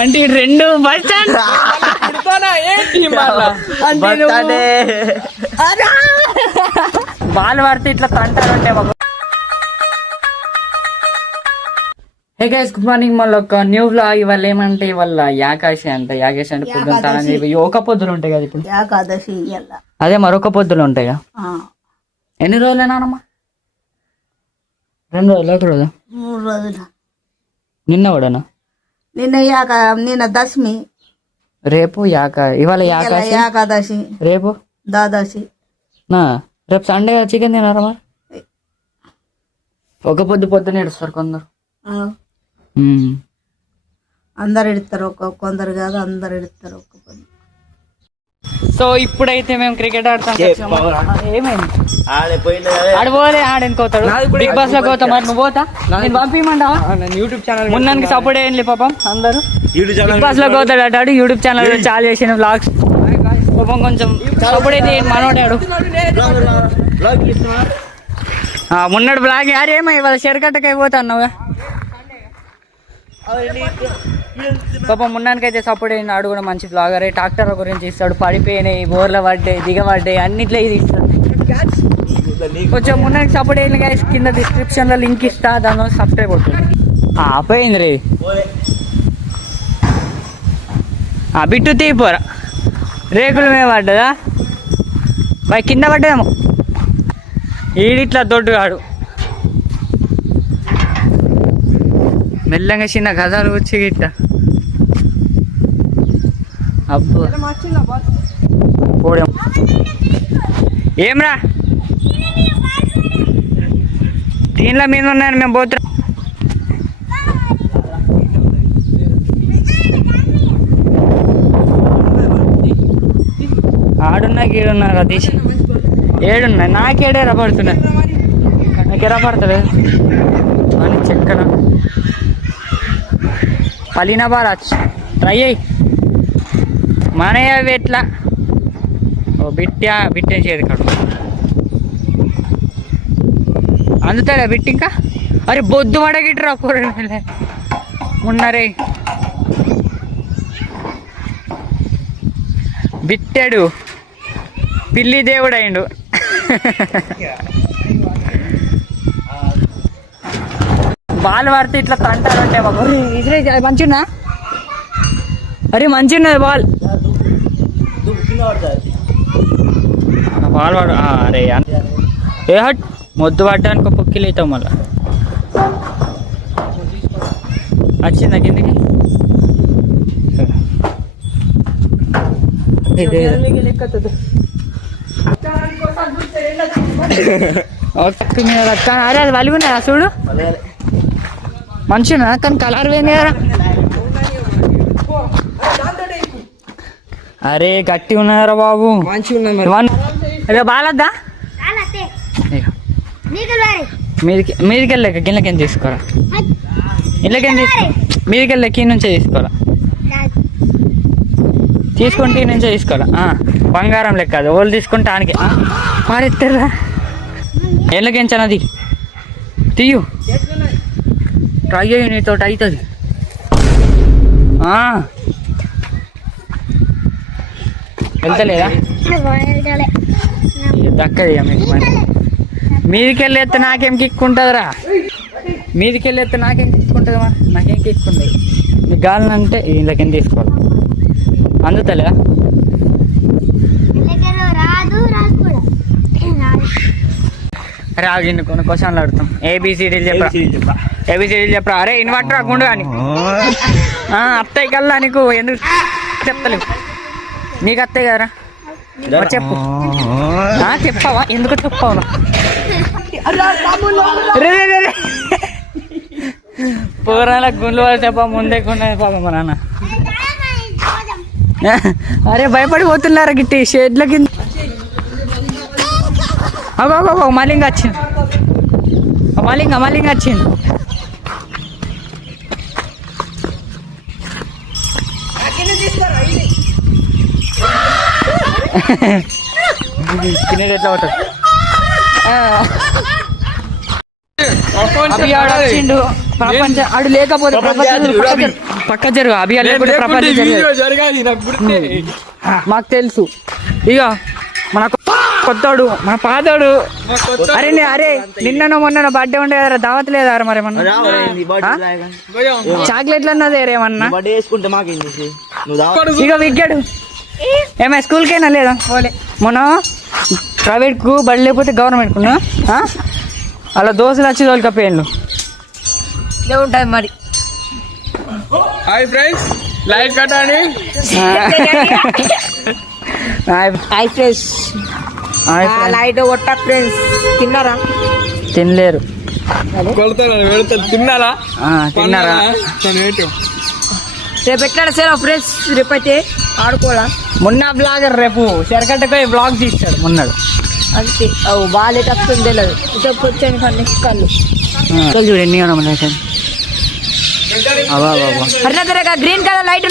అంటే రెండు bus stand ball పడితే ఇట్లా తంటారంటే బాబు. Hey guys, good morning. మళ్ళీ ఒక న్యూ వ్లాగ్. ఇవాళ ఏమంటే ఇవాళ యాకాశి అంటే పొద్దున ఒక పొద్దులు ఉంటాయి కదా ఇప్పుడు. ఏకాదశి అదే మరొక పొద్దులు ఉంటాయి కదా. ఎన్ని రోజులేనానమ్మా? 2 రోజులు, 1 రోజు, 3 రోజులు. నిన్న కూడానా? నిన్న దశమి, రేపు ఇవాళ ఏకాదశి, రేపు ద్వాదశి. రేపు సండే చికెన్ తినారా? ఒక పొద్దున ఇస్తారు కొందరు. అందరు ఎడతారు, కొందరు కాదు, అందరు ఎడతారు ఒక్క పొద్దు. సో ఇప్పుడైతే మేము క్రికెట్ ఆడతాం. ఏమైంది? ఆడిపోలే, ఆడనుకోతాడు. బిగ్ బాస్ లో పోతా. మరి నువ్వు పోతా? నేను పంపించమంటావా? యూట్యూబ్ ఛానల్ మున్నానికి సపోర్ట్ అయ్యండి పాపం అందరూ. బిగ్ బాస్ లో పోతాడు అటాడు. యూట్యూబ్ ఛానల్ చాలా చేసిన వ్లాగ్స్. పాపం కొంచెం సపోర్ట్ అయితే మనోడాడు. మున్నాడు బ్లాగ్. యారు ఏమై ఇవాళ షెరకట్టకై పోతా అన్నావుగా. పాపం మున్నానికి అయితే సపోర్ట్ అయ్యింది. ఆడు కూడా మంచి బ్లాగర్. ట్రాక్టర్ గురించి ఇస్తాడు. పడిపోయినాయి, బోర్ల పడ్డాయి, దిగబడ్డాయి, అన్నిట్లో ఇది ఇస్తాడు. కొంచెం మున్నానికి సపోర్ట్ అయ్యింది గైస్. కింద డిస్క్రిప్షన్ లో లింక్ ఇస్తా, దానిలో సబ్స్క్రైబ్ అవుతుంది. పోయింది రే బిట్టు తీపోరా. రేకుల మీద పడ్డదా బాయ్? కింద పడ్డదేమో. ఈడిట్లా దొడ్డుగాడు మెల్లగా చిన్న గదాలు వచ్చి గిట్ట. అబ్బో ఏమ్రా దీనిలో మీద ఉన్నాయని మేము పోతున్నాం. ఆడున్నా గీడున్నా రతీష్. ఏడున్నా నాకేడే రపడుతున్నా. నాకు ఎరపడతలేదు అని చెక్కన పలినా బారాజ్ ట్రై అయ్యి మనయ్య ఎట్లా. ఓ బిట్టేసేది కాడు అందుతారా బిట్టి. ఇంకా అరే బొద్దు మడగిట్రా కూర ఉన్నరే బిట్టాడు. పిల్లి దేవుడు అయిండు. బాల్ పడితే ఇట్లా తంటారంటే బాబు. మంచిగా అరే మంచిగా బాల్ బాల్ పడు. అరే ఏ హట్ మొద్దు పడ్డానికి పొక్కిలు అవుతావు. మళ్ళా వచ్చిందా కిందకి? అరే అది వలుగున్నాయా చూడు. మంచిగా కానీ కలర్ పోయింది కదా. అరే గట్టి ఉన్నారా బాబు? మంచిగా బాలద్దా? మీదికి వెళ్ళాక గిన్నెకేం తీసుకోరా. ఇళ్ళకేం తీసుకో. మీదికి వెళ్ళాక ఈ నుంచే తీసుకోరా. తీసుకుంటే ఈ నుంచే తీసుకోరా. బంగారం లెక్క అది. వాళ్ళు తీసుకుంటే ఆనికి పారెత్తారా. ఎళ్ళకేంచనది తీయు. ట్రై అయ్యి నీతో అవుతుంది. వెళ్తలేదా? దక్కది మీకు. మరి మీదికి వెళ్ళి ఎత్తే నాకేం కిక్కుంటుందిరా. మీదికి వెళ్ళి ఎత్తే నాకేం కిక్కుంటుంది. మరి నాకేం కిక్కుంటుంది. మీకు గాలంటే వీళ్ళకేం తీసుకోవాలి. అందుతలేదా? రాగిండు కొన్ని క్వశ్చన్లు అడుగుతాం. ఏబిసిడీలు చెప్పరా. ఏబిసిడీలు చెప్పరా. అరే ఇన్వర్టర్ రాకుండా అని అత్తయ్య కల్లా నీకు ఎందుకు చెప్తలేవు? నీకు అత్తయ్య కదరా. చెప్పు. చెప్పావా? ఎందుకు చెప్పావా? పూరాల గుండ్లు వాళ్ళు చెప్ప ముందే కొన్నాయి పాప మా నాన్న. అరే భయపడిపోతున్నారా గిట్టి షెడ్ల కింద. అగో మలింగ వచ్చింది. మలింగ వచ్చింది. తినేది ఎట్లా ఉంటుంది. వచ్చిండు ప్రపంచం ఆడు లేకపోతే ప్రపంచం పక్క జరుగు అభియాన్ లేకుంటే ప్రపంచం మాకు తెలుసు. ఇక మన కొత్తోడు మన పాతోడు. అరే నిన్న మొన్న బర్త్డే ఉండే కదా దావత్ లేదా మరి ఏమన్నా చాక్లెట్లు అన్నది ఏమన్నా ఇక విగ్గాడు ఏమై స్కూల్కైనా లేదా మొన్న ప్రైవేట్ కు బడి లేకపోతే గవర్నమెంట్ కున్నా అలా దోశలు వచ్చి తోలికపోయాను ఉంటుంది మరి. హాయ్ ఫ్రెండ్స్, లైక్ కట్టండి. హాయ్ ఫ్రెండ్స్, లైట్ కొట్ట ఫ్రెండ్స్. తిన్నారా? తినలేరు. తిన్నారా? తిన్నారా? రేపు ఎట్లా సార్ ఫ్రెండ్స్? రేపైతే ఆడుకోవాలా? మొన్న బ్లాగర్ రేపు చెరకట్టకు బ్లాగ్ తీస్తాడు మొన్నాడు. అంతే బాగా తప్పుతుంది తెలియదు. ఇటప్పుడు వచ్చాను కానీ కళ్ళు చూడు ఎన్ని గ్రీన్ కలర్ లైట్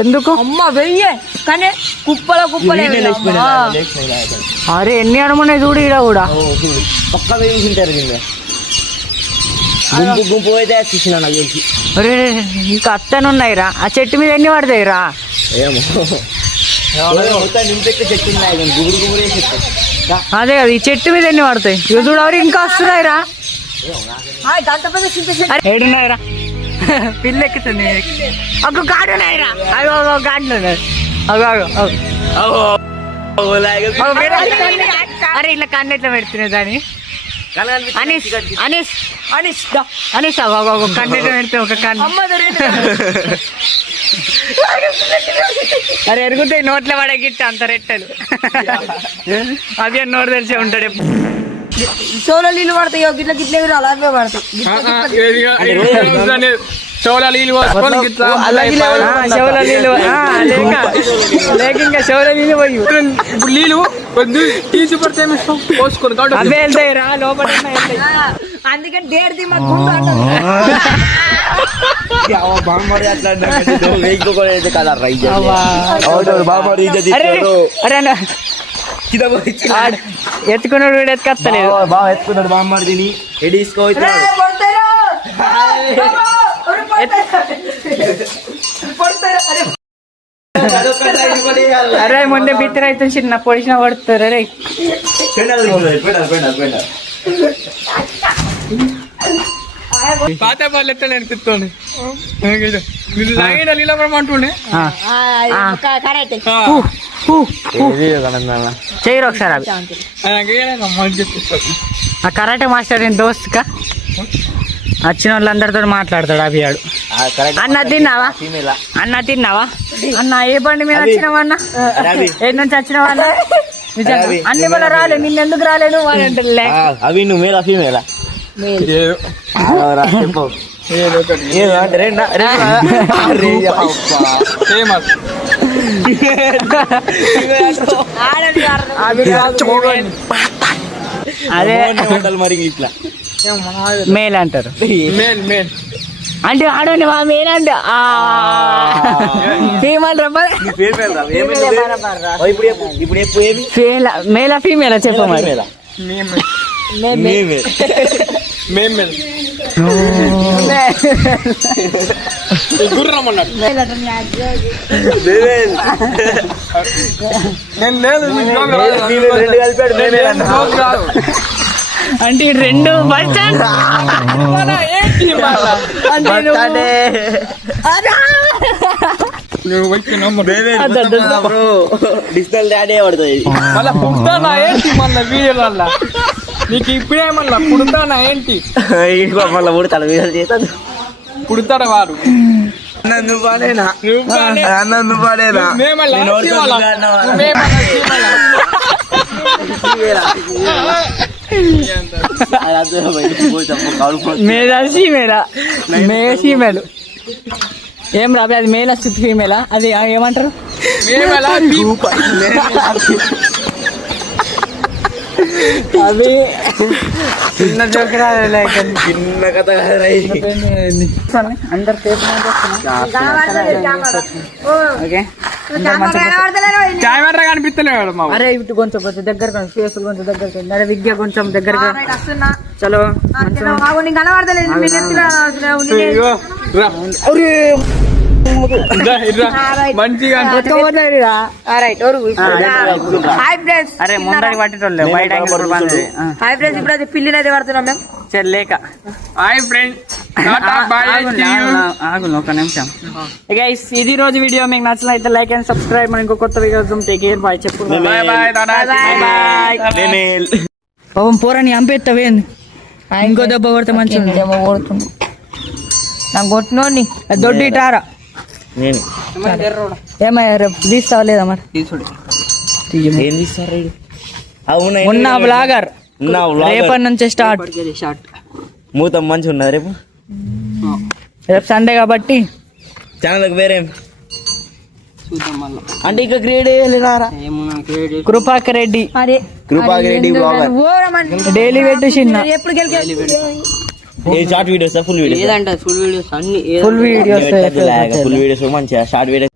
ఎందుకు అమ్మ వెయ్యే కానీ కుప్పల కుప్పలే. అరే ఎన్ని అనమన్నాయి చూడు ఈడ కూడా పక్క వేయింటారు గుంపు గుంపు అయితే చూసిన నాకు తెలిసి. అరే ఇంకా అత్తనున్నాయిరా ఆ చెట్టు మీద ఎన్ని పడతాయిరా? ఏమో నింపెక్కి చెట్టు గుబురు గుబురే చెట్టు. అదే కదా ఈ చెట్టు మీద ఎన్ని పడతాయి? ఇక చూడవరు ఇంకా వస్తున్నాయిరా. ఏడున్నాయిరా పిల్ల ఎక్కుతుంది. ఒక కాడు ఉన్నాయిరా. అవి కాడులు అరే ఇట్లా కన్ను ఎట్లా పెడుతున్నాయి దాన్ని అనీస్ అనీస్ అనీస్ అనీస్ కన్ను ఎట్లా పెడితే ఒక కన్ను అరే ఎరుగుతాయి నోట్ల పడే గిట్ట అంత రెట్టలు. అవి నోరు తెలిసే ఉంటాడు. సోలో నీళ్ళు పడతాయి గిట్ల గిట్లే అలాగే పడతాయి. చెవుల నీళ్ళు లేక ఇంకా చెవుల నీళ్ళు పోయి ఇప్పుడు నీళ్ళు తీసి పడితే పోసుకొని అవే వెళ్తాయి రా లోపల. అందుకని దేడిది ఎత్తుకున్నాడు వీడు ఎత్తుకత్తలేదు. బాగా ఎత్తుకున్నాడు బామ్మడిని ఎడీసుకోవచ్చు. అరే మొండే బిత్తర అయితే చిన్న పొడిచిన పడుతారు. అరే పాత వాళ్ళు ఎట్లా అనిపిస్తుంది నీళ్ళమంటుండే చేయరు ఒకసారి అవి. ఆ కరాటే మాస్టర్ నేను దోస్తుకా వచ్చిన వాళ్ళందరితో మాట్లాడతాడు అభియాడు. అన్న తిన్నావా? అన్న తిన్నావా? అన్న ఏ బండి మీద వచ్చినావా? అన్న ఏ నుంచి వచ్చినావా? అన్న అన్ని వల్ల రాలేదు. నిన్నెందుకు రాలేదు అంటే అవి నువ్వు మేలా ఫీమేలా అదే మరి ఇట్లా మేల్ అంటారు. మేల్ అంటే ఆడని మేల్ అంటే ఫీమేల్ మేలా ఫీమేలా చెప్పమని అంటే రెండు బస్ స్టాండ్ డిజిటల్ డాడీ పడుతుంది మళ్ళా పుడతానా ఏంటి మళ్ళా వీడియోల నీకు ఇప్పుడే మళ్ళా పుడతానా ఏంటి మళ్ళీ పుడతాడు వీడియోలు చేస్తాడు పుడతాడు వాడు నువ్వు పాడేనా నువ్వు పాడేనా ఫీమేల్ ఏం రాబే అది మేల్ వస్తుంది ఫీమేలా అది ఏమంటారు? అది చిన్న జోక్ చిన్న కథ కాదురా ఇది. అందరు సేఫ్ ఓకే చాయ్ వాటర్ కనిపిస్తలేడు మా అరే ఇటు కొంచెం కొంచెం దగ్గర ఫేస్ కొంచెం దగ్గర అరే విద్య కొంచెం దగ్గరగా చలో మంచిగా అరే ముందరికి పట్టేటోళ్ళే బయట హాయ్ ఫ్రెండ్స్ ఇప్పుడు అది పిల్లిని అయితే పడుతున్నాం మేము చెల్లేక హాయ్ ఫ్రెండ్స్ ఒక నిమిషం గైస్ ఇది రోజు వీడియో మీకు నచ్చినట్లయితే లైక్ అండ్ సబ్స్క్రైబ్ ఇంకో కొత్త వీడియో టేక్ కేర్ బాయ్ చెప్పు బాయ్ నేనేల్. పాపం పోరాని చంపేస్తావేంది ఇంకో దెబ్బ కొడితే మంచిగా కొడుతుంది నాకు కొట్టినోడిని దొడ్డి ఇటారా నేను ఏమయ్యా రేపు తీస్తావా లేదా మరి ఏం తీస్తారు వీడు? అవునా ఉన్న బ్లాగర్ నా vlogger. రేపటి నుంచి స్టార్ట్ మూత మంచిగా ఉన్నది రేపు రేపు సండే కాబట్టి ఛానల్ వేరే అంటే ఇంకా క్రియేట్ చేయలేదారా కృపాకర్ రెడ్డి అరే కృపాగిరెడ్డి బ్లాగర్ డైలీ పెట్టు చిన్న ఎప్పుడు గెలికే ఏ short videos full videos full videos full videos మంచిగా షార్ట్ వీడియోస్